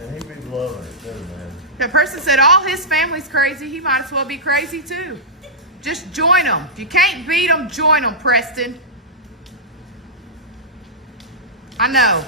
And he be loving it too, man. The person said all his family's crazy. He might as well be crazy too. Just join them. If you can't beat them, join them, Preston. I know.